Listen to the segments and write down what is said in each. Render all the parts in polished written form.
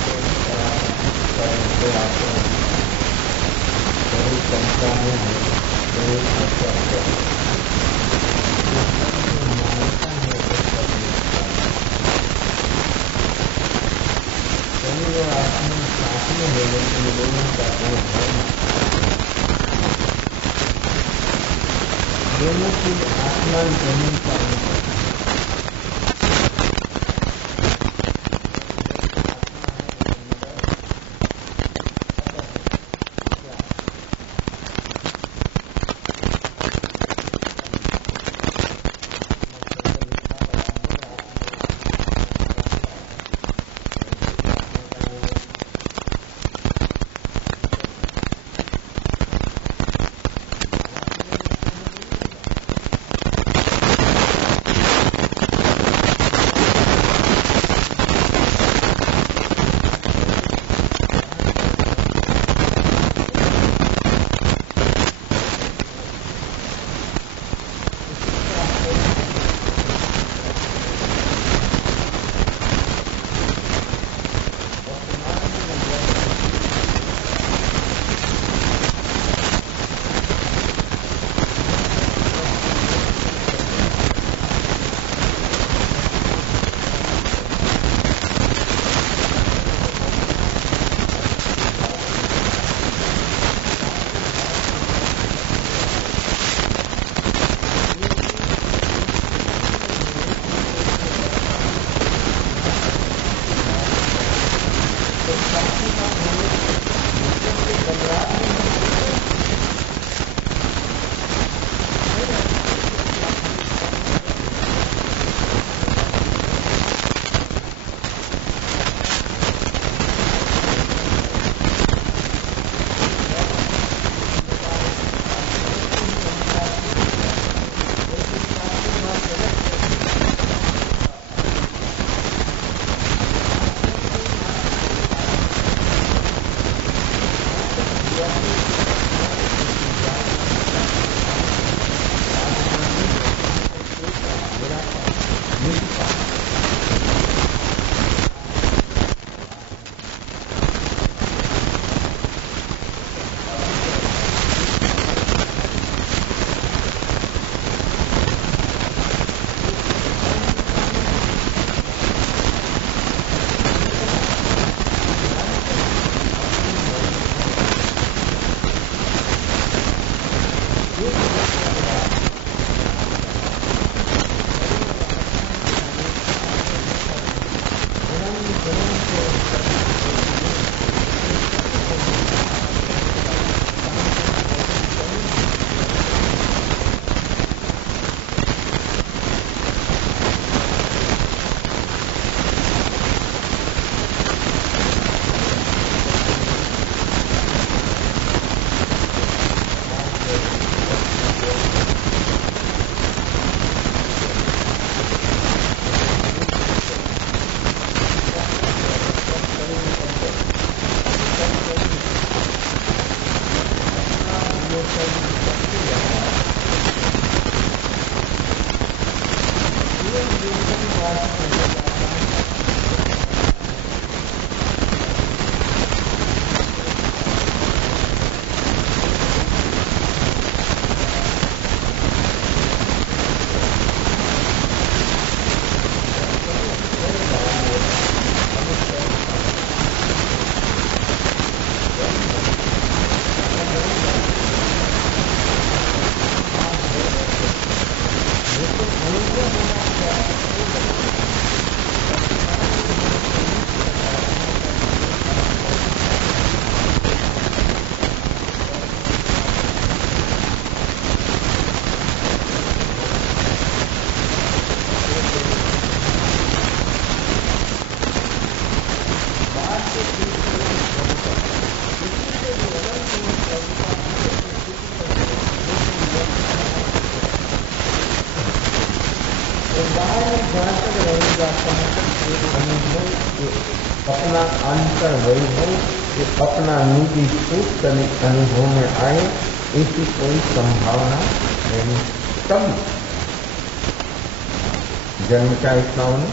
से करते आते हैं, बड़ी संख्या में है, बड़ी संख्या से मानता है वो आत्मा साथ में है, लेकिन दोनों का गुण है, दोनों की आत्मा जमीन का अपना अंतर वैभव ये अपना निजी सुख अनुभव में आए, ऐसी कोई संभावना नहीं। तब जन्म का इतना होने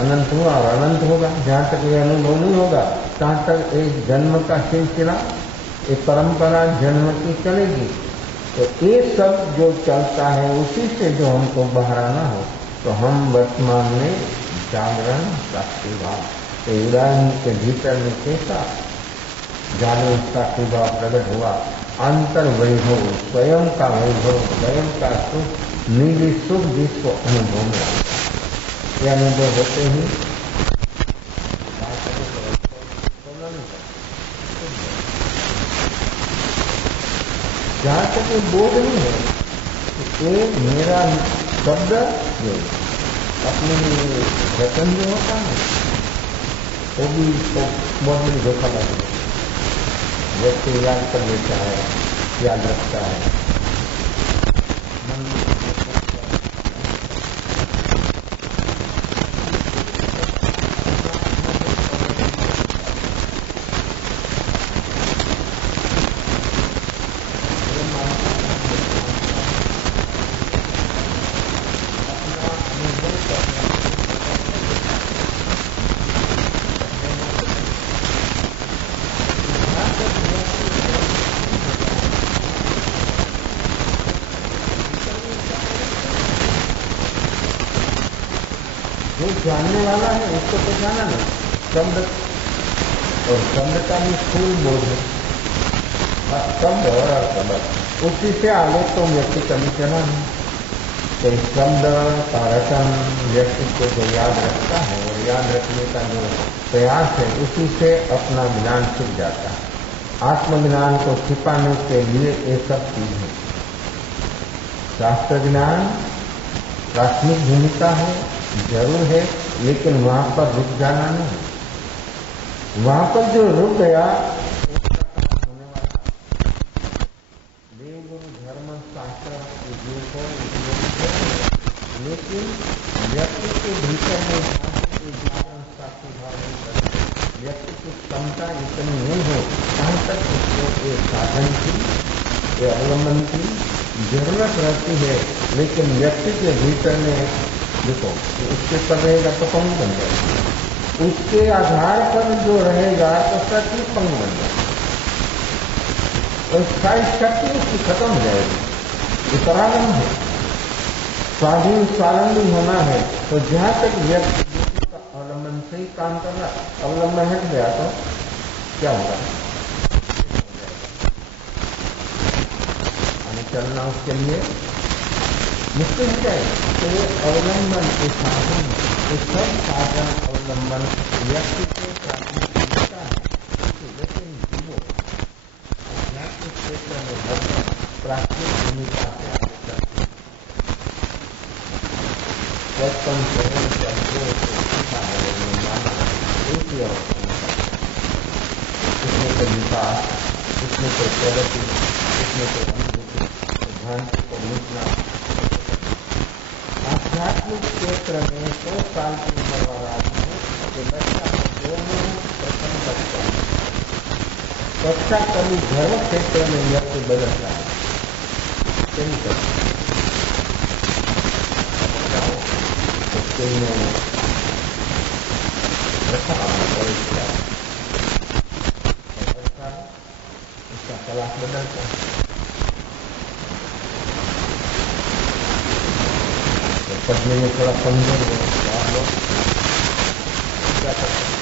अनंत हुआ और अनंत होगा। जहाँ तक ये अनुभव नहीं होगा तहाँ तक एक जन्म का सिलसिला, एक परंपरा जन्म की चलेगी। तो ये सब जो चलता है उसी से जो हमको बाहर आना हो, तो हम वर्तमान में जागरण साक्षीभाव के उदाहरण के भीतर में कैसा जागरण साक्षीभाव प्रकट हुआ। अंतर वैभव, स्वयं का वैभव, स्वयं का सुख, निजी सुख जिसको अनुभव में आता है। यह अनुभव होते ही जहाँ तक ये बोध नहीं है कि ये मेरा शब्द जो अपने वचन जो होता है वो भी तो बहुत बड़ी धोखा लगता है। व्यक्ति याद कर लेता है, याद रखता है, जो जानने वाला है उसको तो जाना नहीं। शब्द और शब्द का भी स्थूल बोध है, शब्द और अर्थ उसी से आगे तो व्यक्ति कभी चला नहीं। तो शब्द का रचन व्यक्ति को जो याद रखता है और याद रखने का जो प्रयास है उसी से अपना ज्ञान छिप जाता है। आत्मज्ञान को छिपाने के लिए ये सब चीज है। शास्त्र ज्ञान प्राथमिक भूमिका है, जरूर है, लेकिन वहां पर रुक जाना नहीं। वहां पर जो रुक गया होने वाला देवगुरु धर्म शास्त्र उद्योग हो, लेकिन व्यक्ति के भीतर में जागरण साक्षीभाव नहीं करते, व्यक्ति की क्षमता इतनी नहीं हो कहां तक उसको एक साधन की, अवलंबन की जरूरत रहती है। लेकिन व्यक्ति के भीतर में देखो उसके पर रहेगा तो पंग बन जाएगा, उसके आधार पर जो रहेगा तो सचमुच पंग बन जाएगा, और सारी शक्ति उसकी खत्म हो जाएगी। ये परागम है, स्वाधीन स्वावलंबी होना है। तो जहां तक व्यक्ति का अवलंबन से ही काम कर रहा, अवलंबन हट गया तो क्या होगा, चलना उसके लिए मुश्किल हो जाएगा। तो ये अवलंबन के साधन, ये सब साधन अवलंबन व्यक्ति के प्राथमिकता है। लेकिन जीवो आध्यात्मिक क्षेत्र में भक्त प्राथमिक भूमिका से आगे चलते बचपन शहर के अनुभव को सीखा है अवलंबन एक ही अवलंबन, इसमें कोई विकास, इसमें कोई प्रगति, इसमें कोई अनुभूति को मिटना। आध्यात्मिक क्षेत्र में 100 साल की उम्र वाला आदमी के बच्चा दोनों प्रथम बच्चा बच्चा कभी धर्म क्षेत्र में व्यक्ति बदलता है, नहीं करता उसके में रखा परीक्षा उसका क्लास बदलता है। पढ़ने में थोड़ा कमजोर हो तो आप लोग क्या करते हैं,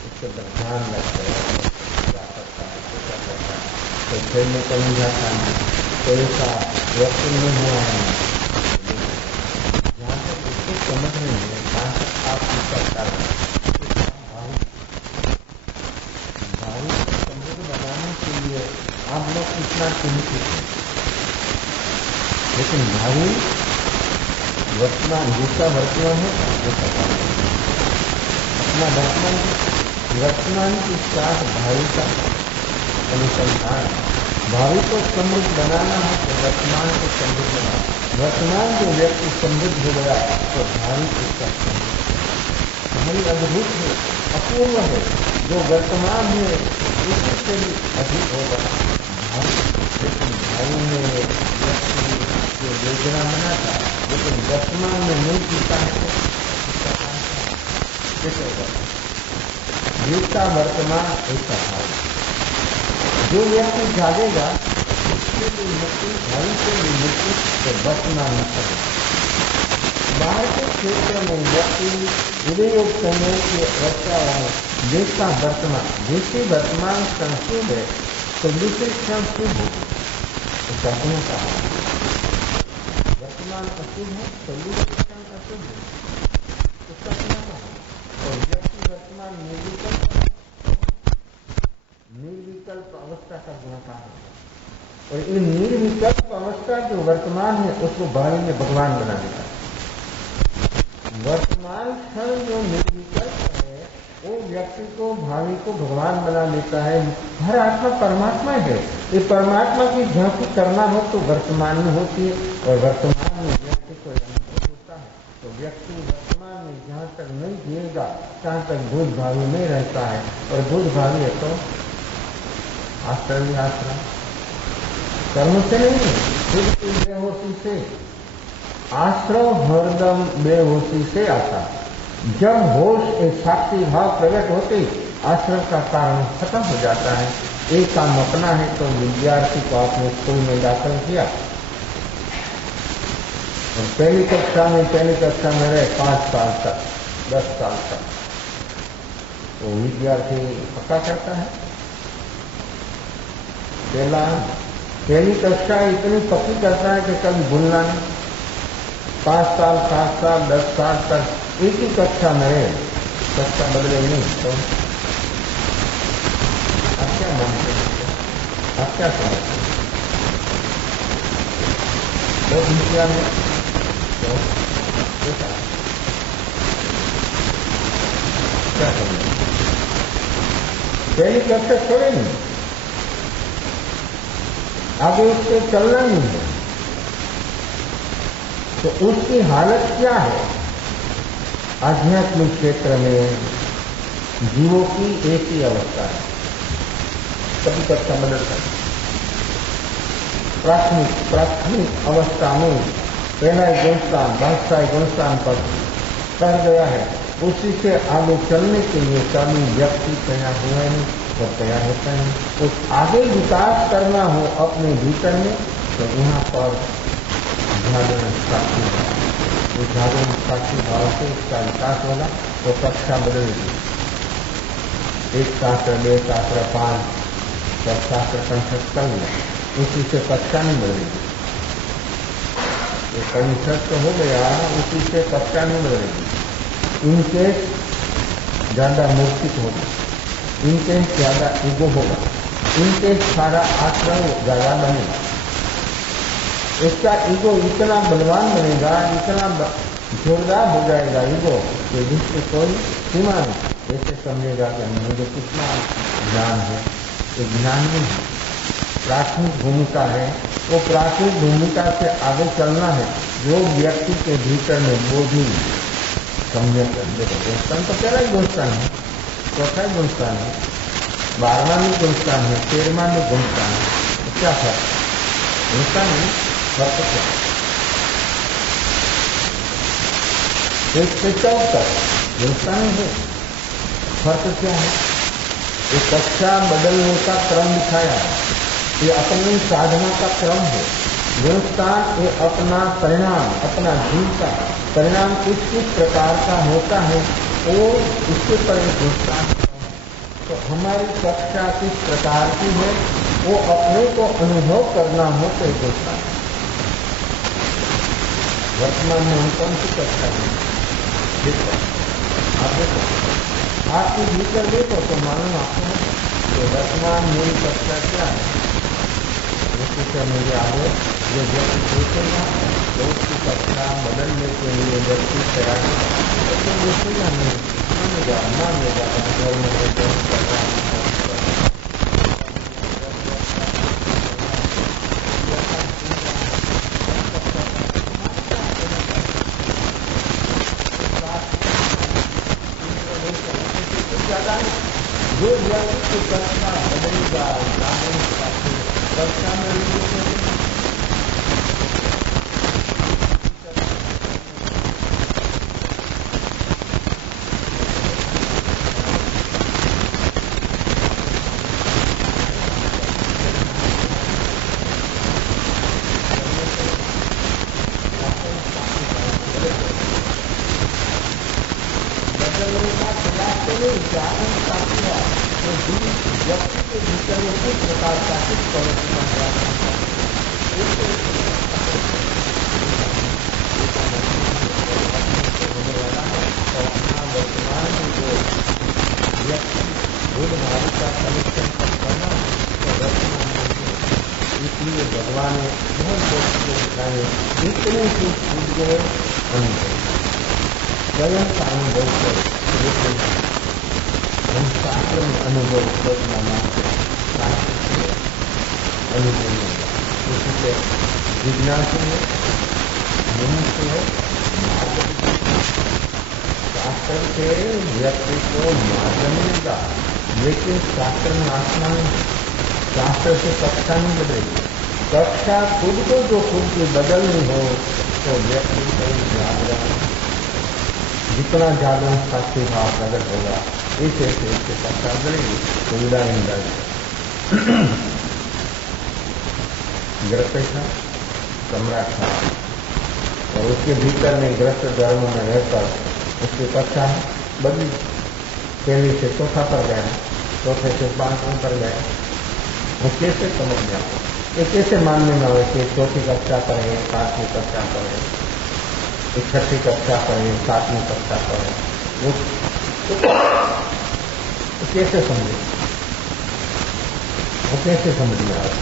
उसके पर ध्यान रखते हैं, क्या करता है, क्या करता है, तो खेलने को नहीं जाता है, तो ऐसा व्यक्ति नहीं हुआ है। जहाँ तक उसको समझ नहीं है जहाँ तक आप उसका कारण भावुक समृद्ध बनाने के लिए आप लोग कितना चिंतित हैं। लेकिन भावी वर्तमान जिसका वर्तमान है वो पता नहीं, अपना वर्तमान के साथ भावी का अनुसंधान। भावी को समृद्ध बनाना है तो वर्तमान को समृद्ध बनाना, वर्तमान जो व्यक्ति समृद्ध हो गया तो भावी उसका भावी अद्भुत है, अपूर्व है। जो वर्तमान है उससे भी अधिक होगा भावी। लेकिन भावी में व्यक्ति जो योजना बनाता लेकिन वर्तमान में नहीं जीता है तो इसका काम कैसे होगा? जीता वर्तमान ऐसा भाव। जो व्यक्ति जागेगा उसके लिए मृत्यु, भविष्य में मृत्यु, तो वर्तमान में सकेगा। बाहर के क्षेत्र में व्यक्ति उदयोग समय की अवस्थाओं में जैसा वर्तमान, जैसे वर्तमान क्षण शुभ है तो दूसरे क्षण शुभ होगी, उसका गुण कहा। वर्तमान अशुभ है तो दूसरे क्षण अशुभ है, उसका गुण कहा। और व्यक्ति वर्तमान निर्विकल्प अवस्था का गुण कहा। और ये निर्विकल्प अवस्था जो वर्तमान है उसको भावी में भगवान बना देता है। वर्तमान क्षण जो निर्विकल्प है वो व्यक्ति को, भावी को भगवान बना देता है। हर आत्मा परमात्मा है। ये परमात्मा की झांकी करना हो तो वर्तमान में होती है, और वर्तमान में व्यक्ति को अनुभव होता है। तो व्यक्ति वर्तमान में जहाँ तक नहीं जिएगा तहाँ तक भूत भावी में रहता है। और भूत भावी है तो आश्रय आश्रम कर्म से नहीं है, खुद की बेहोशी से। आश्रम हरदम बेहोशी से आता। जब होश एक साक्षी भाव प्रकट होते आश्रम का कारण खत्म हो जाता है। एक काम अपना है तो विद्यार्थी को आपने स्कूल में दाखिल किया और पहली कक्षा में रहे 5 साल तक, 10 साल तक, तो विद्यार्थी पक्का करता है। पहली कक्षा इतनी पक्की करता है कि कभी भूलना नहीं। 5 साल, 7 साल, 10 साल तक एक ही कक्षा में रहे, कक्षा बदले नहीं तो आप क्या मानते हैं? आप क्या समझते हैं? बहुत इंतजार है तो क्या समझे? पहली कक्षा छोड़े नहीं, आगे उसको चलना नहीं है, तो उसकी हालत क्या है? आध्यात्मिक क्षेत्र में जीवों की एक ही अवस्था है, कभी कक्षा बदलता है। प्राथमिक अवस्था में पहला गुणस्थान, भाषा गुणस्थान पर कर गया है, उसी से आगे चलने के लिए कभी व्यक्ति तैयार हुआ नहीं और तैयार होता है। उस आगे विकास करना हो अपने भीतर में तो यहाँ पर जागरण साक्षी भाव, जागरण साक्षी भाव से उसका विकास होगा तो कक्षा बदलेगी। 1 शास्त्र, 2 शास्त्र, 5 सब शास्त्र कंठस्थ कर लिया, उसी से कक्षा नहीं बदलेगी। ये कंठस्थ हो गया, उसी से कक्षा नहीं बदलेगी। इनके ज्यादा मूर्तिक होगा, इनके ज्यादा ईगो होगा, इनके सारा आश्रय ज्यादा बनेगा। इसका ईगो इतना बलवान बनेगा, इतना जोरदार हो जाएगा ईगो कि जिसकी कोई सीमा नहीं। ऐसे समझेगा कि मुझे कितना ज्ञान है, ये ज्ञान नहीं है, प्राथमिक भूमिका है। वो प्राथमिक भूमिका से आगे चलना है जो व्यक्ति के भीतर में बोधि समझे। गुणस्थान तो पहला ही गुणस्थान है, चौथा ही गुणस्थान है, 12वां भी गुणस्थान है, 13वां भी गुणस्थान है। तो क्या फर्क? गुणस्थान नहीं, फर्क क्या? 1 से 4 तक गुणस्थान है, फर्क क्या है? ये कक्षा बदलने का क्रम दिखाया है, ये अपनी साधना का क्रम है। गुणस्थान ये अपना परिणाम, अपना जीव का परिणाम किस प्रकार का होता है वो इसके पर एक गुणस्थान है। तो हमारी कक्षा किस प्रकार की है वो अपने को अनुभव करना हो तो एक गुणस्थान। वर्तमान में हम कौन सी कक्षा में देखो, आप देखो, आपके भीतर देखो तो मालूम आपको तो वर्तमान मेरी कक्षा क्या है। उसी से मेरे आगे जो व्यक्ति सोचेगा तो उसकी कक्षा बदलने के लिए व्यक्ति तैयार होगा। तो देखिएगा नहीं मानेगा घर में जो व्यक्ति की कक्षा बदलेगा कक्षा में में जागरण साक्षी है तो व्यक्ति के भीतर में किस प्रकार का किस प्रवृत्ति का वर्तमान में जो व्यक्ति बुद्ध भावी का कनेक्शन करना तो वर्तमान में इसलिए भगवान ने बहुत दिखाए इतने से छूट गए अनुभव स्वयं का अनुभव कर लेकिन हम शास्त्र में अनुभव करना शास्त्र अनुभव नहीं इसलिए जिज्ञासु है मनुष्य है शास्त्र से व्यक्ति को मार्ग मिलेगा लेकिन शास्त्र में आत्मा नहीं शास्त्र से कक्षा नहीं बदलेगी कक्षा खुद को जो खुद की बदलनी हो तो व्यक्ति को जागरण जितना जागरण साक्षी भाव प्रकट होगा ऐसे कक्षा बदलेगी तो उदाहरण ग्रस्त था सम्राट था और उसके भीतर में ग्रस्त धर्म में रहकर उसकी कक्षा बदली पहले से चौथा पर गया चौथे से 5वें पर गया वो कैसे समझ गया ये कैसे मानने में आवे कि चौथी कक्षा पर है 5वीं कक्षा पर है 6ठी कक्षा पर है 7वीं कक्षा पर है वो कैसे समझे वो कैसे समझ में आवे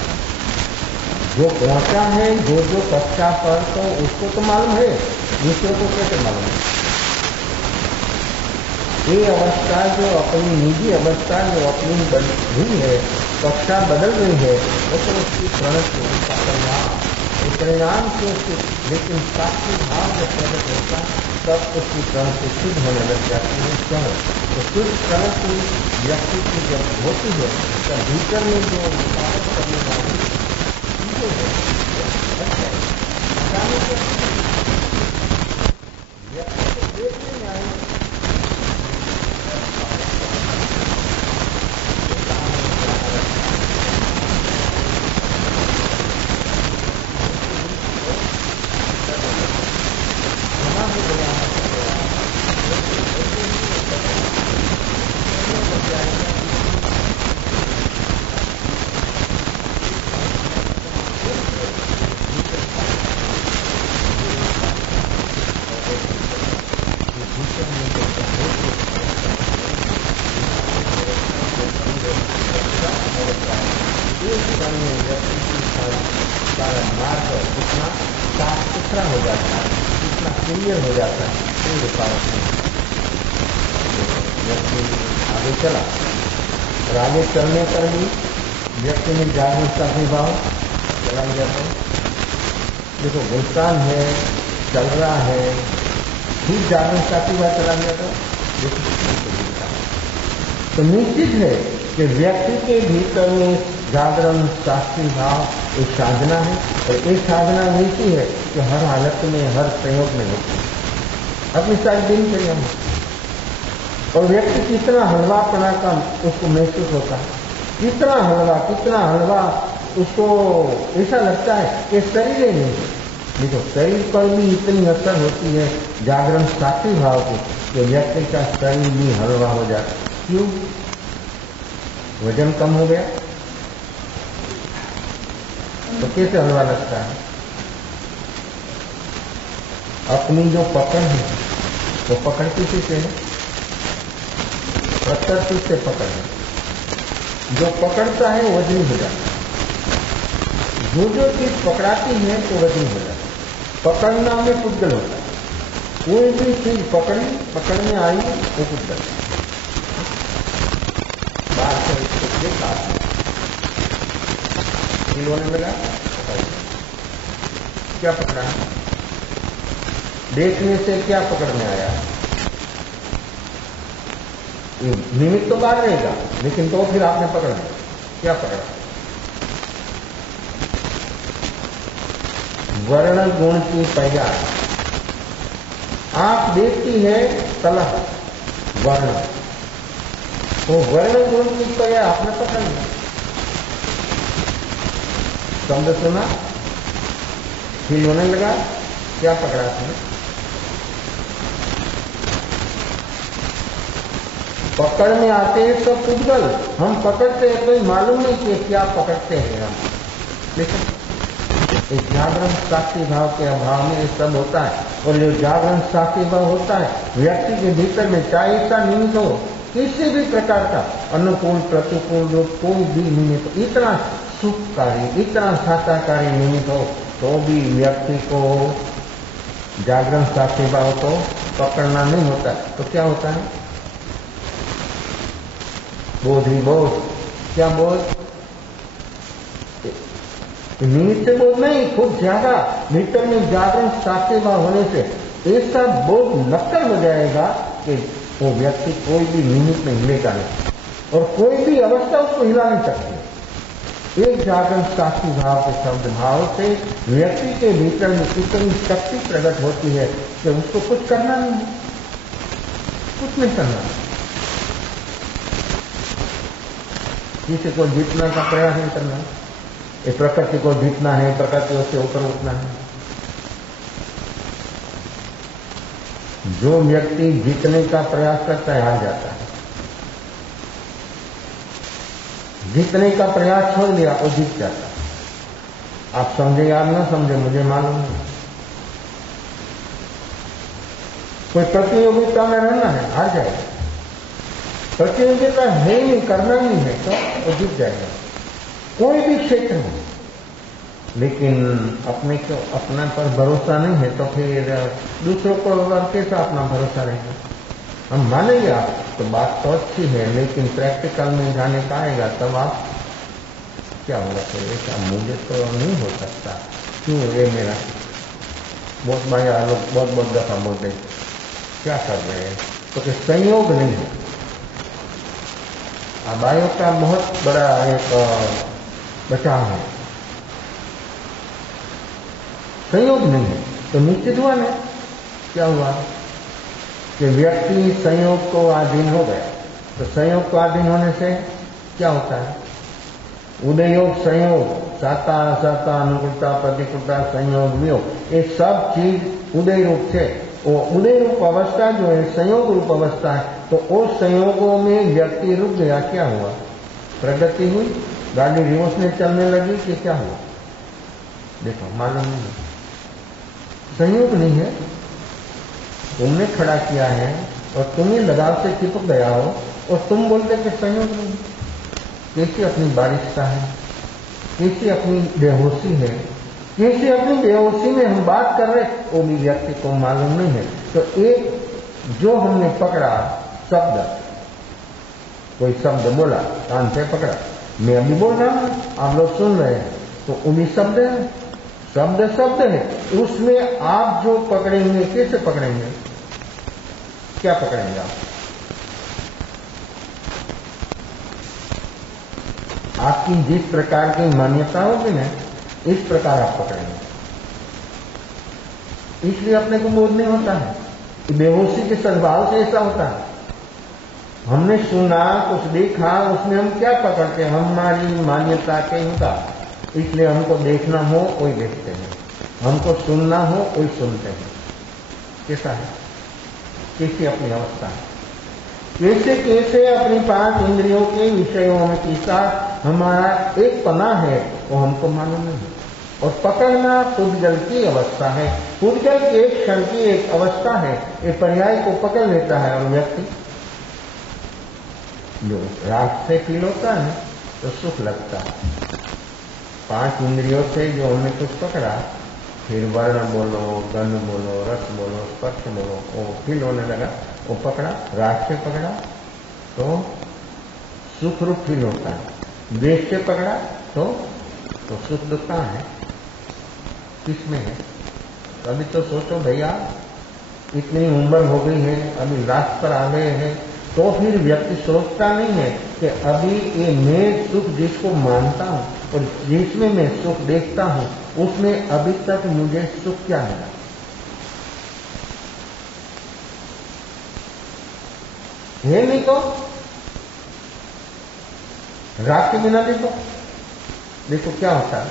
जो पहुंचा है जो कक्षा पर तो उसको तो मालूम है दूसरे को कैसे मालूम है ये अवस्था जो अपनी निजी अवस्था जो अपनी बनी हुई है कक्षा बदल रही है वो तो उसकी प्रणति उसका परिणाम से लेकिन साक्षी भाव जब प्रकट होता तब उसकी प्रणति शुद्ध होने लग जाती है क्यों तो शुद्ध प्रणति व्यक्ति की जब होती है तब भीतर में जो उत्पादन करने वाली चीजें हैं व्यक्ति को देखने में आए हो जाता है इतना क्लियर हो जाता है कोई रुकावट नहीं व्यक्ति आगे चला और आगे चलने पर भी व्यक्ति में जागरूकता के भाव चला जाता है देखो गुस्तान है चल रहा है ठीक जागरूकता की बात चला जाता तो निश्चित है कि व्यक्ति के भीतर में जागरण शास्त्री भाव एक साधना है और एक साधना ऐसी है कि हर हालत में हर प्रयोग में होती है अपनी सारी दिनचर्या में और व्यक्ति कितना हलवापना का उसको महसूस होता है कितना हलवा उसको ऐसा लगता है कि शरीर ही नहीं देखो शरीर पर भी इतनी असर होती है जागरण साक्षी भाव की कि व्यक्ति का शरीर भी हलवा हो जाता है क्यों वजन कम हो गया तो कैसे हलवा लगता है अपनी जो पकड़ है वो पकड़ किसी से है प्रकृति से पकड़ है जो पकड़ता है वजनी हो जाता है जो चीज पकड़ाती है तो वजनी हो जाता है पकड़ना में पुद्गल होता है कोई भी चीज पकड़ने आई वो पुद्गल बाहर से इसको देखा होने लगा क्या पकड़ा देखने से क्या पकड़ने आया निमित्त तो बाहर रहेगा लेकिन तो फिर आपने पकड़ लिया क्या पकड़ा वर्ण गुण की पैदा आप देखती है तलह वर्ण तो वर्ण गुण की पैदा आपने पकड़ लिया शब्द सुना फील होने लगा क्या पकड़ा था पकड़ में आते हैं सब पुद्गल, हम पकड़ते हैं तो मालूम नहीं कि क्या पकड़ते हैं हम। लेकिन एक जागरण साक्षी भाव के अभाव में ये सब होता है। और जो जागरण साक्षी भाव होता है व्यक्ति के भीतर में, चाहे ऐसा निमित्त हो किसी भी प्रकार का, अनुकूल प्रतिकूल जो कोई भी निमित्त, इतना सुखकारी, इतना साक्षाकारी निमित्त हो तो भी व्यक्ति को जागरण साक्षी भाव को पकड़ना नहीं होता। तो क्या होता है? बोध ही बोध। क्या बोध? निमित्त से बोध नहीं, खुद ज्यादा भीतर में जागरण साक्षी भाव होने से ऐसा बोध नक्कल हो जाएगा कि वो व्यक्ति कोई भी निमित्त में हिलेगा नहीं और कोई भी अवस्था उसको हिला नहीं सकती। एक जागरण साक्षी भाव के शब्द भाव से व्यक्ति के भीतर में इतनी शक्ति प्रकट होती है कि उसको कुछ करना नहीं है, कुछ नहीं करना। किसी को जीतना का प्रयास नहीं करना, ये प्रकृति को जीतना है, प्रकृति से ऊपर उठना है। जो व्यक्ति जीतने का प्रयास करता है हार जाता है। जीतने का प्रयास छोड़ दिया वो जीत जाता है। आप समझे या न समझे मुझे मालूम नहीं। कोई प्रतियोगिता में रहना है हार जाएगा, प्रतियोगिता है नहीं, करना नहीं है तो वो जीत जाएगा कोई भी क्षेत्र में। लेकिन अपने को अपना पर भरोसा नहीं है तो फिर दूसरों को कैसा अपना भरोसा रहेगा? हम मानेंगे आप तो बात तो अच्छी है, लेकिन प्रैक्टिकल में जाने का आएगा तब आप क्या होगा? तो ऐसा मुझे तो नहीं हो सकता, क्यों? ये मेरा बहुत बड़ा लोग बहुत दफा बोलते क्या कर रहे हैं, तो कि संयोग नहीं है। आबायों का बहुत बड़ा एक बचाव है, संयोग नहीं है तो निश्चित हुआ ना। क्या हुआ कि व्यक्ति संयोग को अधीन हो गया। तो संयोग को अधीन होने से क्या होता है? उदय योग, संयोग, साता असाता, अनुकूलता, प्रतिकूलता, संयोग, वियोग, ये सब चीज उदय रूप से, वो उदय रूप अवस्था जो है संयोग रूप अवस्था है। तो उस संयोगों में व्यक्ति रुक गया, क्या हुआ? प्रगति हुई, गाड़ी रिवर्स में चलने लगी कि क्या हुआ? देखो मालूम नहीं, संयोग नहीं है। तुमने खड़ा किया है और तुम्हें लगाव से चिपक गया हो और तुम बोलते कि संयोग नहीं। कैसी अपनी बारिशता है, कैसी अपनी बेहोशी है, कैसी अपनी बेहोशी में हम बात कर रहे, वो भी व्यक्ति को मालूम नहीं है। तो एक जो हमने पकड़ा शब्द, कोई शब्द बोला, कान से पकड़ा, मैं अभी बोल रहा हूं, आप लोग सुन रहे हैं, तो वो भी शब्द है, शब्द है। उसमें आप जो पकड़ेंगे, कैसे पकड़ेंगे? क्या पकड़ेंगे आप? आपकी जिस प्रकार की मान्यता होगी ना, इस प्रकार आप पकड़ेंगे। इसलिए अपने को बोध नहीं होता है, बेहोशी के सद्भाव से ऐसा होता है। हमने सुना, कुछ देखा, उसमें हम क्या पकड़ते हैं? हमारी मान्यता के अनुसार। इसलिए हमको देखना हो कोई देखते हैं, हमको सुनना हो कोई सुनते हैं। कैसा है? कैसी अपनी अवस्था है? कैसे कैसे अपनी 5 इंद्रियों के विषयों में किसा हमारा एक पना है वो हमको मालूम नहीं है। और पकड़ना पुद्गल की अवस्था है, पुद्गल एक क्षण की एक अवस्था है। ये पर्याय को पकड़ लेता है और व्यक्ति जो राग से फील होता है तो सुख लगता है। 5 इंद्रियों से जो हमने कुछ पकड़ा, फिर वर्ण बोलो, गंध बोलो, रस बोलो, स्पर्श बोलो, वो फील होने लगा, वो पकड़ा, राग से पकड़ा तो सुख रूप फील होता है। द्वेष से पकड़ा तो सुख दुख कहाँ है, किसमें है? अभी तो सोचो भैया, इतनी उम्र हो गई है, अभी लास्ट पर आ गए हैं, तो फिर व्यक्ति सोचता नहीं है कि अभी ये मैं सुख जिसको मानता हूं और जिसमें मैं सुख देखता हूं, उसमें अभी तक मुझे सुख क्या मिला? है नहीं तो रात के बिना देखो क्या होता है।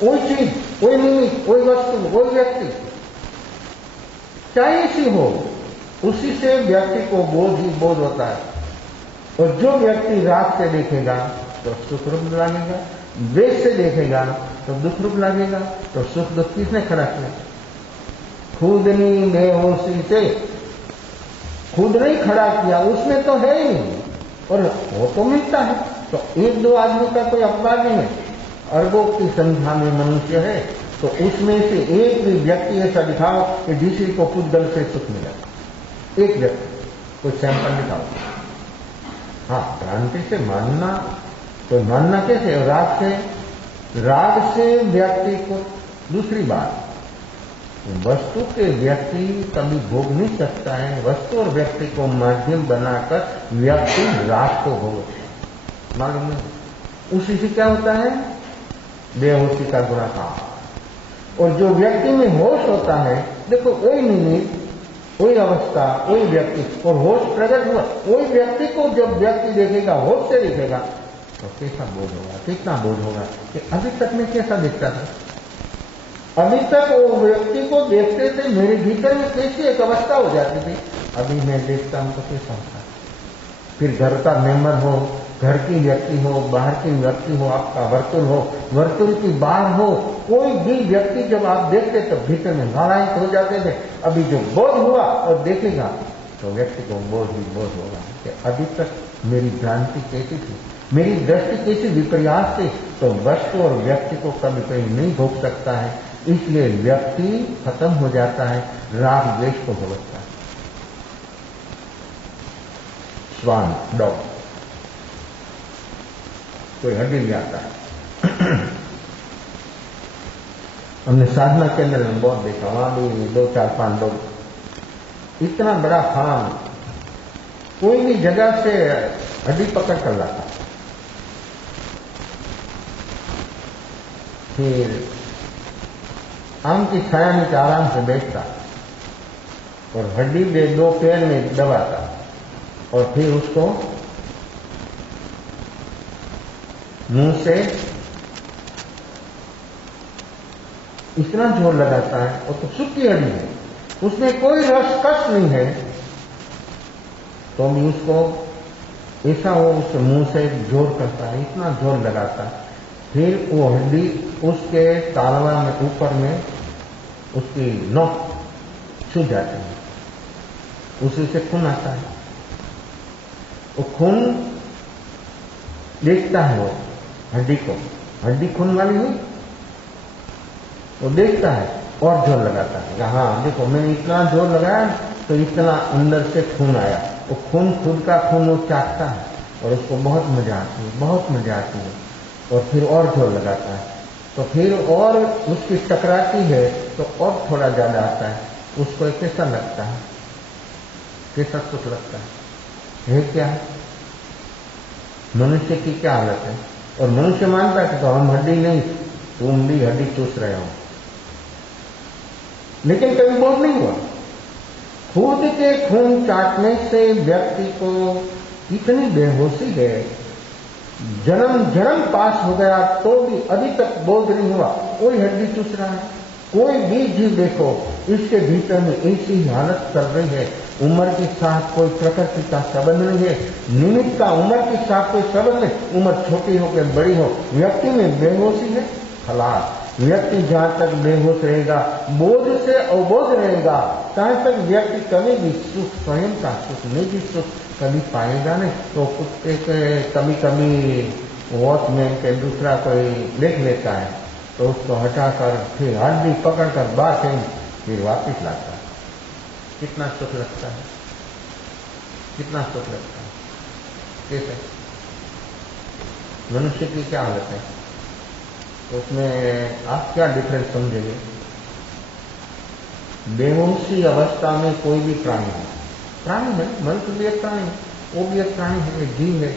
कोई चीज, कोई निमित्त, कोई वस्तु, कोई व्यक्ति चाहे सी हो, उसी से व्यक्ति को बोध ही बोध होता है। और जो व्यक्ति राग से देखेगा तो सुख रूप लगेगा, द्वेष से देखेगा तो दुख रूप लगेगा। तो सुख दुख किसने खड़ा किया? खुदनी बेहोशी से खुद नहीं खड़ा किया, उसमें तो है ही नहीं, और वो तो मिलता है। तो एक दो आदमी का कोई अपवाद नहीं है, अरबों की संख्या में मनुष्य है, तो उसमें से एक भी व्यक्ति ऐसा दिखाओ कि दूसरे को पुद्गल से सुख मिला। एक व्यक्ति कोई सैंपल दिखाओ। हाँ, भ्रांति से मानना, तो मानना कैसे? राग से व्यक्ति को। दूसरी बात, वस्तु के व्यक्ति कभी भोग नहीं सकता है, वस्तु और व्यक्ति को माध्यम बनाकर व्यक्ति राग को भोग। मालूम नहीं उसी से क्या होता है? बेहोशी का गुणाकार। और जो व्यक्ति में होश होता है, देखो वही निमित्त, वही अवस्था, वही व्यक्ति, और होश प्रकट हुआ, वही व्यक्ति को जब व्यक्ति देखेगा, होश से देखेगा, तो कैसा बोध होगा, कितना बोध होगा कि अभी तक में कैसा दिखता था। अभी तक वो व्यक्ति को देखते थे, मेरे भीतर में कैसी एक अवस्था हो जाती थी, अभी मैं देखता हूं तो कैसा होता। फिर घर का मेंबर हो, घर की व्यक्ति हो, बाहर की व्यक्ति हो, आपका वर्तुल हो, वर्तुल की बाहर हो, कोई भी व्यक्ति जब आप देखते तो भीतर में नारायण हो जाते थे। अभी जो बोध हुआ और देखेगा तो व्यक्ति को बोध होगा कि अभी तक मेरी भ्रांति कैसी थी, मेरी दृष्टि कैसी विपर्यास थी। तो वस्तु और व्यक्ति को कभी कभी नहीं भोग सकता है, इसलिए व्यक्ति खत्म हो जाता है, राग द्वेष को भोगता है। स्वान, डॉग, कोई हड्डी ले आता है। हमने साधना केंद्र में बहुत देखा, वहां भी 2, 4, 5 लोग, इतना बड़ा फार्म, कोई भी जगह से हड्डी पकड़ कर लाता, फिर आम की छाया नीचे आराम से बैठता और हड्डी में 2 पैर में दबाता, और फिर उसको मुंह से इतना जोर लगाता है, और तो सूखी हड्डी है, उसमें कोई रस कस नहीं है, तो भी उसको ऐसा वो उस मुंह से जोर करता है, इतना जोर लगाता है। फिर वो हड्डी उसके तालवा में ऊपर में उसकी नोक छू जाती है, उसी से खून आता है। वो खून देखता है, वो हड्डी को, हड्डी खून वाली नहीं, वो देखता है और जोर लगाता है। हाँ देखो, मैंने इतना जोर लगाया तो इतना अंदर से खून आया। वो खून, खुद का खून वो चाटता है और उसको बहुत मजा आती है, बहुत मजा आती है, और फिर और जोर लगाता है, तो फिर और उसकी टकराती है तो और थोड़ा ज्यादा आता है। उसको कैसा लगता है, कैसा सुख लगता है क्या है? मनुष्य की क्या हालत है? और मनुष्य मानता है कि तो हम हड्डी नहीं, तुम भी हड्डी चूस रहे हो, लेकिन कभी बोध नहीं हुआ। खुद के खून चाटने से व्यक्ति को इतनी बेहोशी है, जन्म पास हो गया तो भी अभी तक बोध नहीं हुआ, कोई हड्डी चूस रहा है। कोई भी जीव देखो, इसके भीतर में ऐसी ही हालत कर रही है। उम्र के साथ कोई प्रकृति का संबंध नहीं है, निमित्त का उम्र के साथ कोई संबंध नहीं। उम्र छोटी हो कि बड़ी हो, व्यक्ति में बेहोशी है, खलास। व्यक्ति जहां तक बेहोश रहेगा, बोध से अवबोध रहेगा, तहां तक व्यक्ति कभी भी सुख, स्वयं का सुख, निजी सुख कभी पाएगा नहीं। तो कुत्ते के कभी कभी वॉचमैन के दूसरा कोई देख लेता है तो उसको हटाकर फिर हड्डी पकड़कर बांधे, फिर वापिस लाता है। कितना सुख लगता है, कितना सुख लगता है। कैसे? मनुष्य की क्या हालत है, तो उसमें आप क्या डिफरेंस समझेंगे? बेहोशी अवस्था में कोई भी प्राणी है, प्राणी है, मनुष्य भी एक प्राणी है, वो भी एक प्राणी है, जीव है।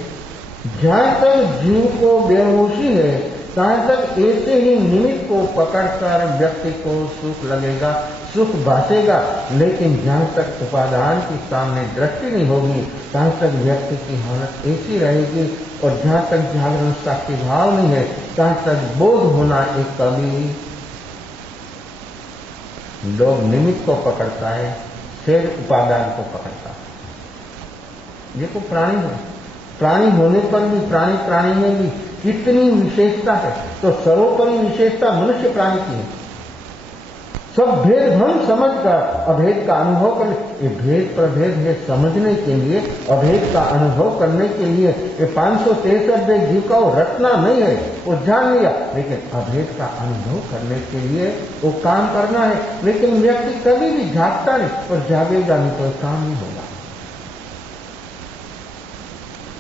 जहां तक जीव को बेहोशी है, तहां तक ऐसे ही निमित्त को पकड़कर व्यक्ति को सुख लगेगा, सुख भासेगा। लेकिन जहां तक उपादान की सामने दृष्टि नहीं होगी, तहां तक व्यक्ति की हालत ऐसी रहेगी। और जहां तक जागरण शक्ति भाव नहीं है, तहां तक बोध होना एक कभी लोग निमित्त को पकड़ता है, फिर उपादान को पकड़ता है। ये तो प्राणी है, प्राणी होने पर भी प्राणी में भी कितनी विशेषता है। तो सर्वोपरि विशेषता मनुष्य प्राणी की है। सब भेद हम समझकर अभेद का अनुभव कर, ये भेद प्रभेद है समझने के लिए, अभेद का अनुभव करने के लिए ये 563 जीव का वो रटना नहीं है, वो जान लिया, लेकिन अभेद का अनुभव करने के लिए वो काम करना है। लेकिन व्यक्ति कभी भी जागता नहीं और जागेगा नहीं तो काम नहीं होगा।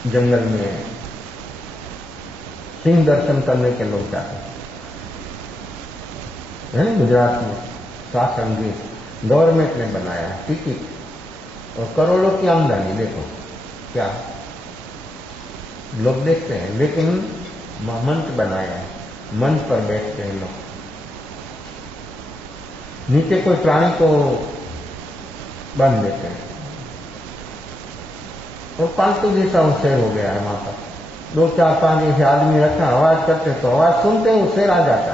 जंगल में सिंह दर्शन करने के लोग जाते हैं ना, गुजरात में शासन गवर्नमेंट ने बनाया टिकट और करोड़ों की आमदनी, देखो क्या लोग देखते हैं। लेकिन मंच बनाया है, मंच पर बैठते हैं लोग, नीचे कोई प्राणी को बांध देते हैं और पालतू जैसा शेर हो गया है वहां पर। 2 4 5 ऐसे आदमी रखा, आवाज करते तो आवाज सुनते वो शेर आ जाता।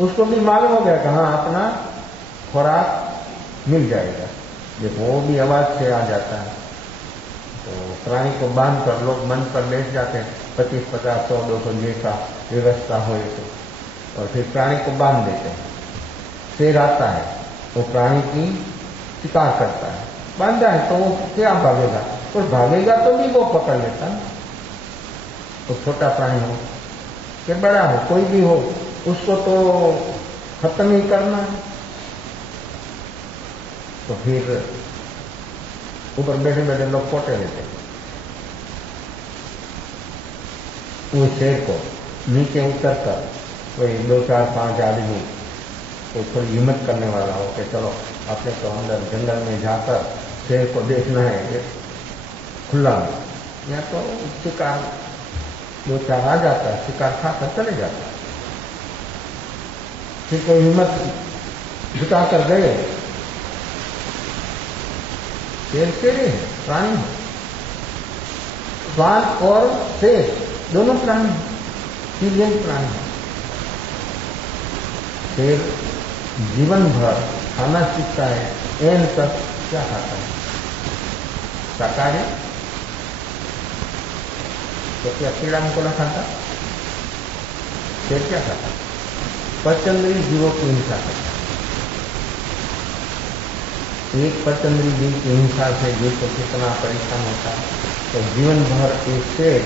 उसको भी मालूम हो गया कि हाँ अपना खुराक मिल जाएगा, देखो वो भी आवाज से आ जाता है। तो प्राणी को बांध कर लोग मंच पर बैठ जाते हैं, 25 50 100 200 जैसा व्यवस्था हो तो, और फिर प्राणी को बांध देते हैं। शेर आता है वो प्राणी की शिकार करता है, बांधा है तो वो क्या भागेगा, और भागेगा तो भी वो पकड़ लेता है। तो छोटा प्राणी हो कि बड़ा हो, कोई भी हो, उसको तो खत्म ही करना है। तो फिर ऊपर बैठे बैठे लोग पोटे लेते हैं। उस शेर को नीचे उतर कर कोई 2 4 5 आदमी कोई थोड़ी हिम्मत करने वाला हो कि चलो अपने तो अंदर जंगल में जाकर शेर को देखना है खुला, या तो शिकार 2 4 आ जाता है, शिकार खाकर चले जाता है। फिर कोई हिम्मत जुटाकर गए, शेर शेर है, प्राणी है, श्वान और शेर दोनों प्राणी, सीजन प्राणी है। शेर जीवन भर खाना सीखता है, एन तक क्या खाता है, शाकाहारी, तो क्या कीड़ा मकोड़ा खाता, शेर क्या खाता, पचंद्री जीवों की हिंसा करता है। एक पचंद्री जीव की हिंसा से जीव को कितना परेशान होता है, तो जीवन भर एक शेर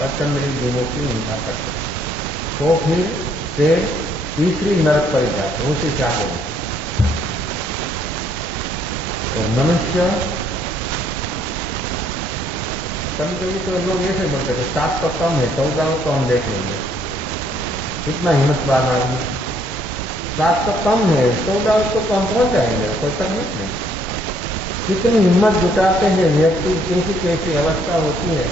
पचंद्री जीवों की हिंसा करता है। तो फिर शेर तीसरी नरक पर जाते, उसे क्या होगा। तो मनुष्य कभी कभी तो लोग ऐसे बोलते थे 7 तो कम है, 14 तो हम देख लेंगे, कितना हिम्मतवान आदमी, 7 तो कम है, 14 तो हम पहुंच जाएंगे, कोई तकलीफ नहीं। कितनी हिम्मत जुटाते हैं व्यक्ति, कैसी कैसी अवस्था होती है।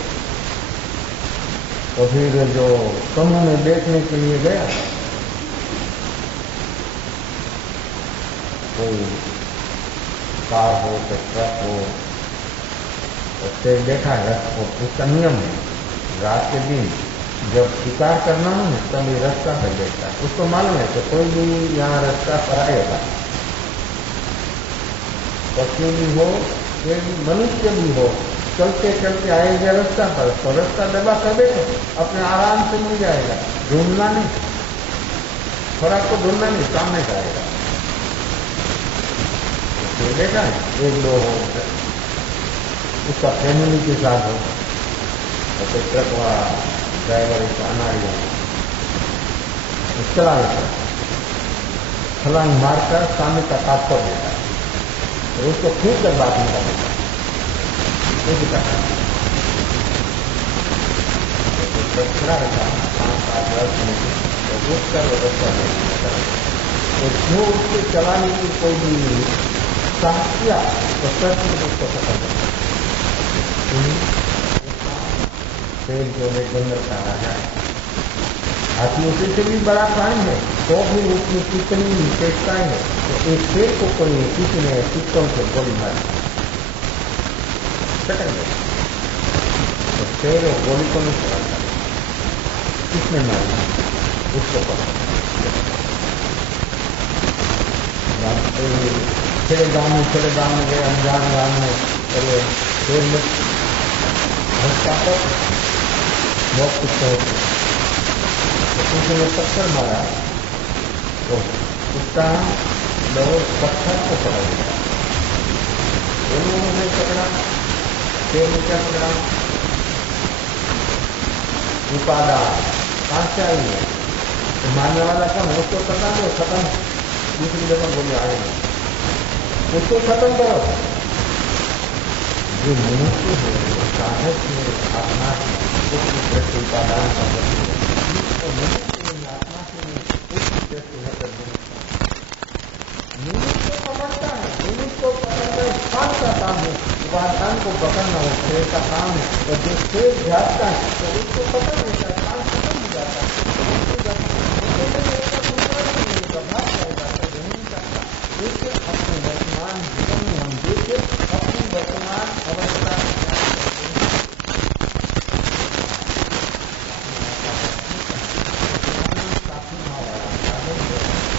तो फिर जो समूह में देखने के लिए गया, कोई कार हो तो ट्रक हो, उससे देखा है, उसका नियम है रात के दिन जब शिकार करना हो ना तभी रास्ता पर देखता है। उसको मालूम है कि कोई भी यहाँ रास्ता पर आएगा, पशु भी हो कोई भी मनुष्य भी हो, चलते चलते आएगा रास्ता पर, तो रास्ता दबा कर बैठो, अपने आराम से मिल जाएगा, ढूंढना नहीं, खुराक को ढूंढना नहीं, सामने जाएगा। तो देखा है 1 2 हो, उसका फैमिली के साथ हो, तो ट्रक वाला ड्राइवर एक अनाड़ी हो, चला लेता है, छलांग मारकर सामने का काट कर देता है, तो उसको खींच कर बात निकाल देता है, तो खड़ा रहता है 5 7 10 मिनट, तो रुक कर व्यवस्था देता है। तो जो उसके चलाने की कोई भी साहस किया तो प्रश्न उसको खत्म करता है। शेर जो है जंगल का राजा है, हाथी उसी से भी बड़ा प्राणी है, तो भी उसमें कितनी विशेषताएं है। तो एक शेर को कोई किसी ने पिस्तौल से गोली मारी, कटक गया, तो शेर और गोली को नहीं चलाता, किसने मारी, उसको पकड़ा। छड़े गांव में गए, अनजान गांव में, अरे शेर में संस्थापक बहुत कुछ होते, उसने पत्थर मारा तो उसका लोग पत्थर को पकड़ लिया, दोनों में पकड़ा, फिर क्या पकड़ा, उपादान कहाँ से आई है, तो मानने वाला कौन है, उसको करना दो, खत्म, दूसरी जगह बोले आएगा, उसको खत्म करो। जो मनुष्य है वो साधक है, आत्मा उस दृष्टि उपादान का तो मनुष्य में आत्मा से उस दृष्टि है करने मनुष्य को पकड़ता है, मनुष्य को पकड़कर स्थान का काम है, उपादान को पकड़ना वो शेर का काम है, और जो शेर जाता है तो उसको पकड़ लेता है, काम खत्म हो जाता है, प्रभाव जाएगा तो नहीं सकता। लेकिन अपने वर्तमान जीवन में हम देखें, अपनी वर्तमान अवस्था काफी भाव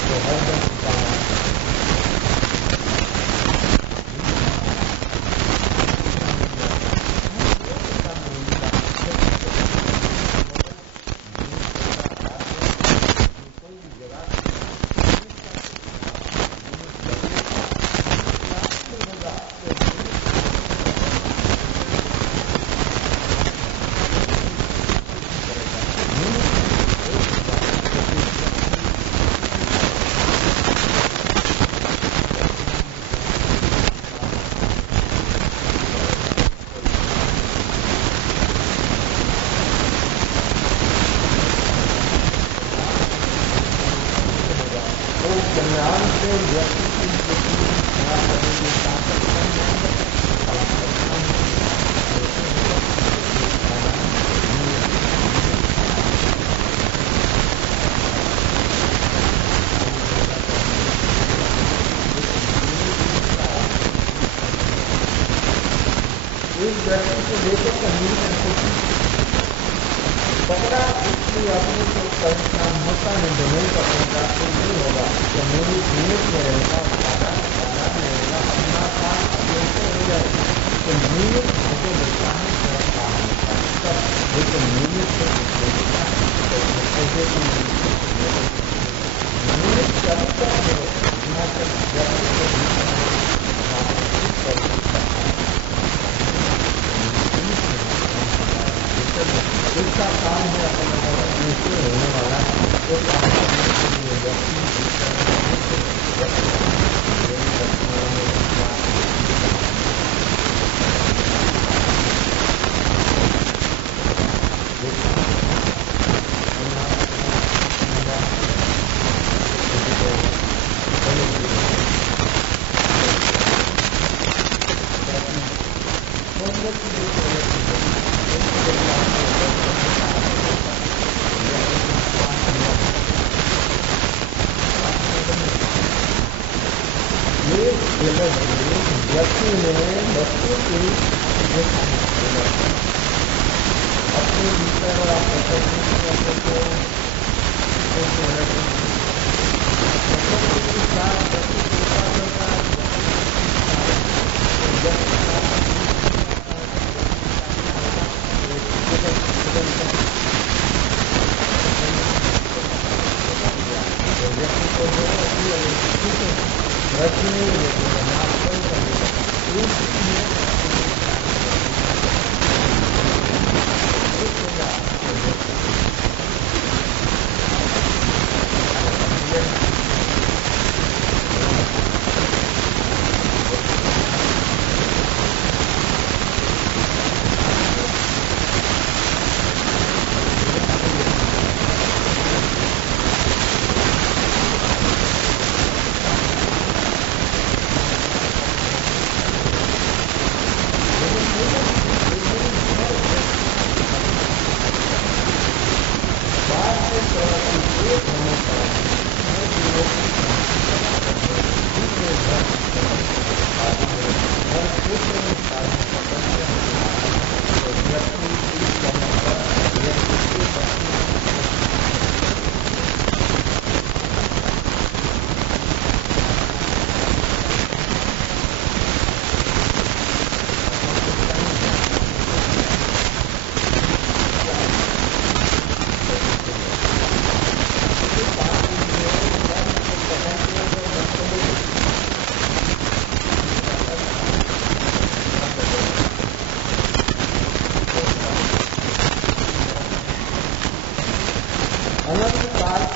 तो हर दिन कल्याण से व्यक्ति एक व्यक्ति को लेकर कहीं पकड़ा, इसलिए अपने को परेशान होता है, जो नहीं पकड़ेगा तो नहीं होगा, तो मेरी नियत में रहेगा, आधार में रहेगा, अपना काम अपने से हो जाएगा। तो नियत मुझे मिलता है सब, लेकिन नियत से ऐसे नियत जब तक इसका काम है अपने से होने वाला तो काम करने के लिए व्यक्ति में वस्तु की अपने भीतर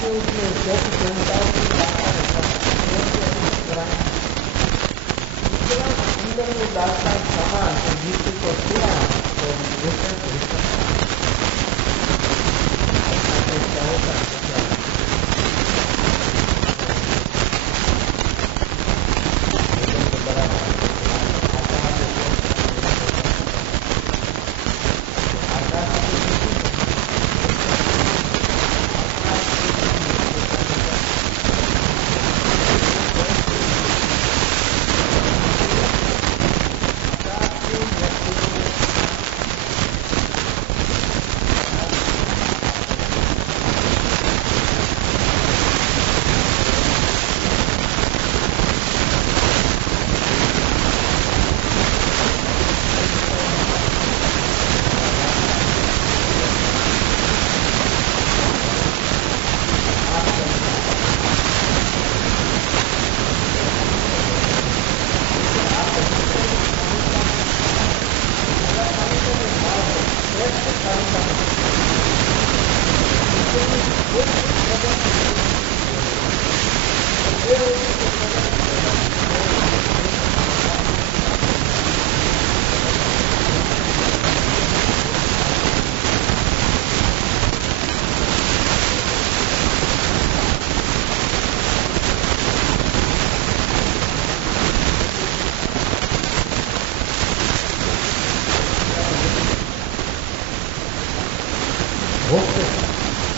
के उसमें शोक चिंताओं की दास्तां अंदर में दास्तां समा तो गीत को सुना तो दूसरे को क्या होता है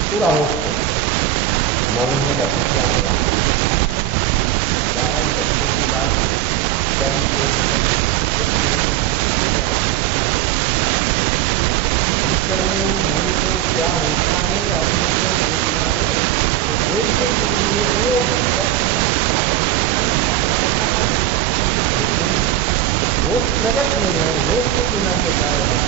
पूरा हो मन में क्या होता है वो प्रकट नहीं है वो बिना के कारण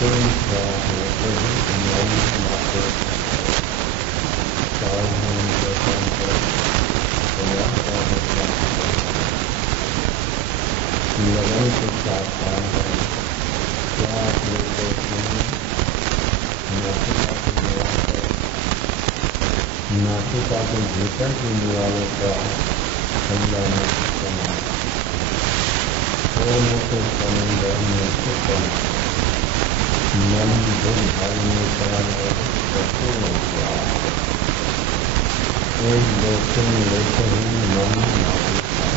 कोई क्या होते हैं हमारी बातें सावधान रखा लगन के साथ काम करें। क्या आप लोग कहते हैं नासिका के निवास है, नासिका के भीतर के निवालों का समझाना करना और मुख्य समंदर में सुखम मन बुद्ध भाई में कराना एक दोस्तों लेते ही मन नासिका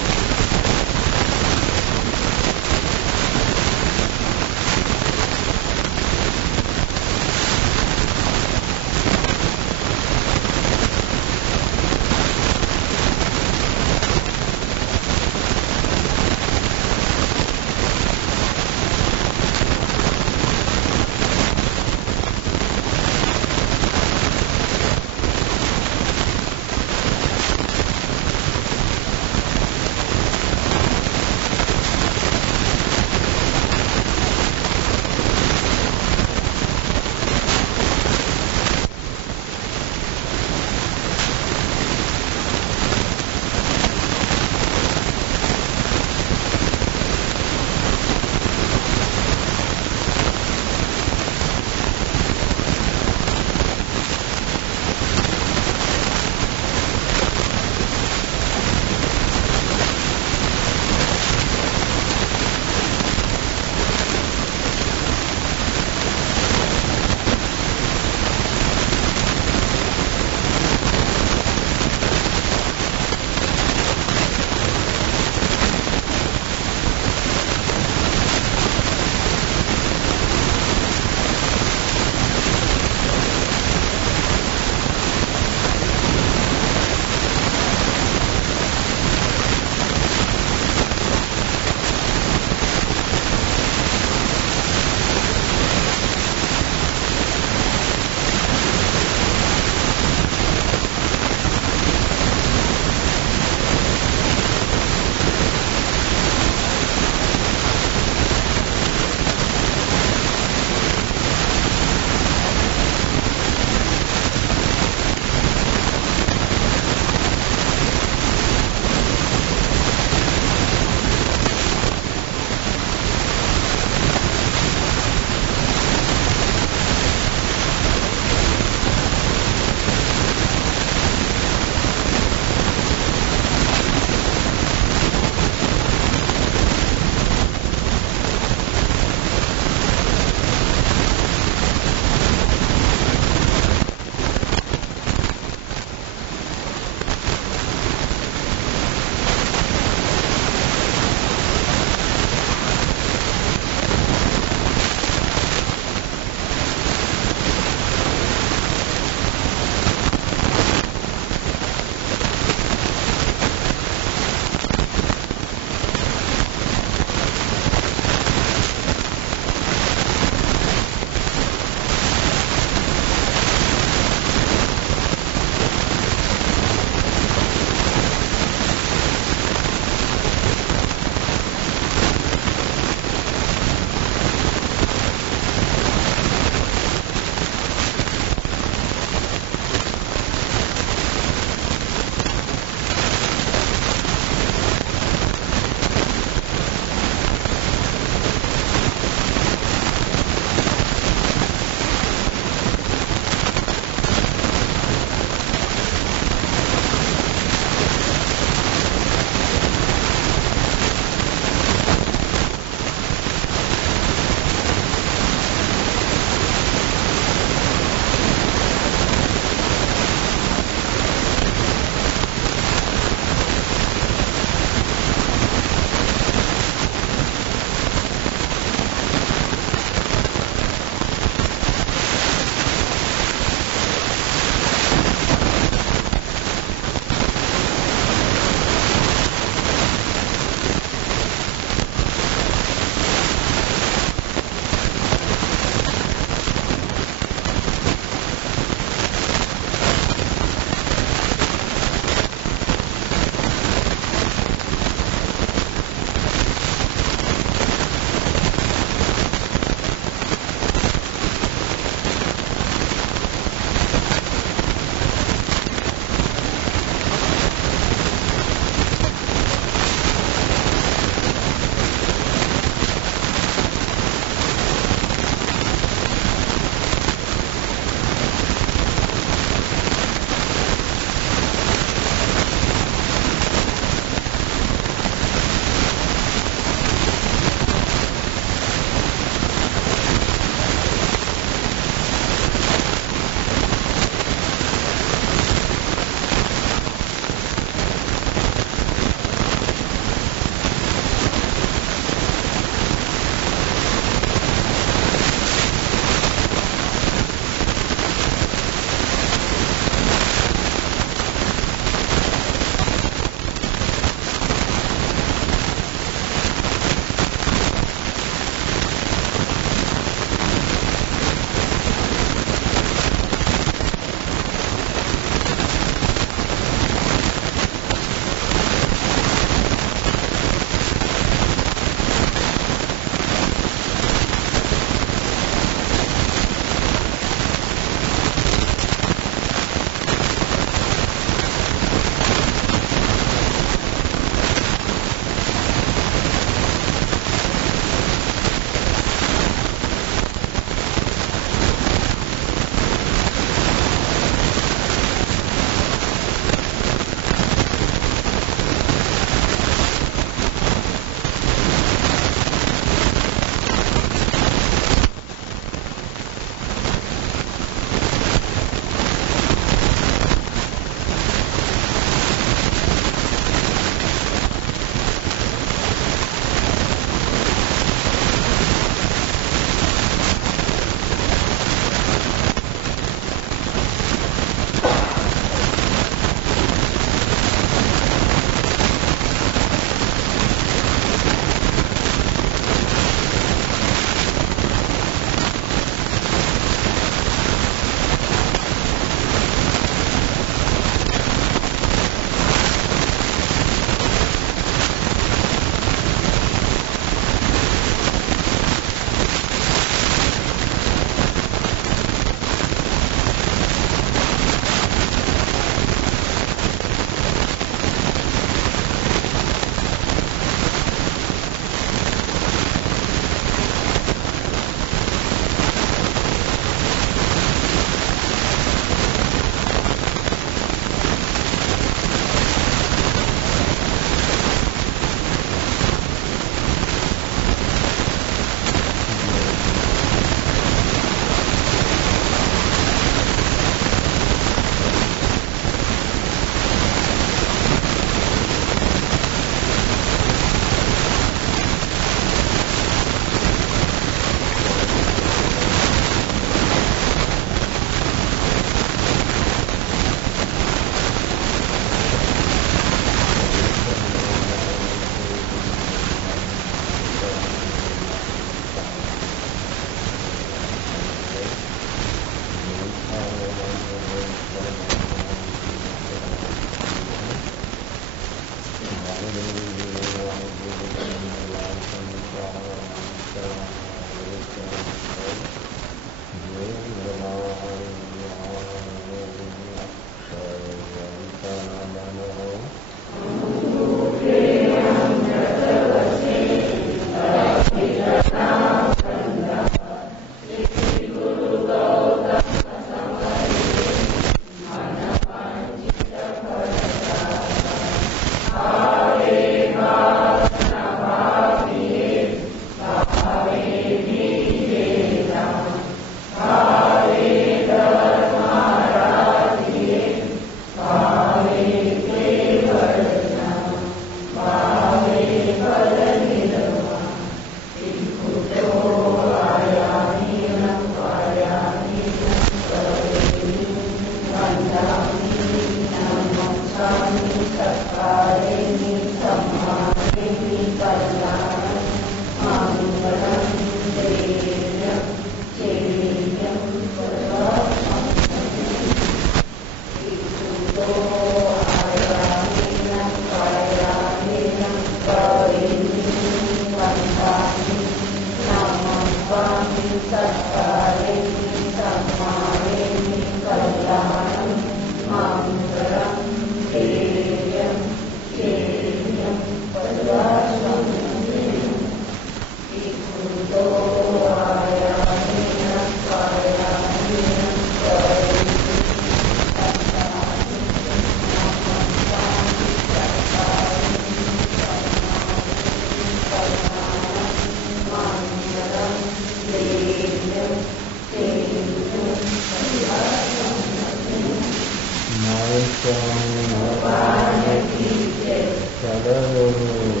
Sadagoru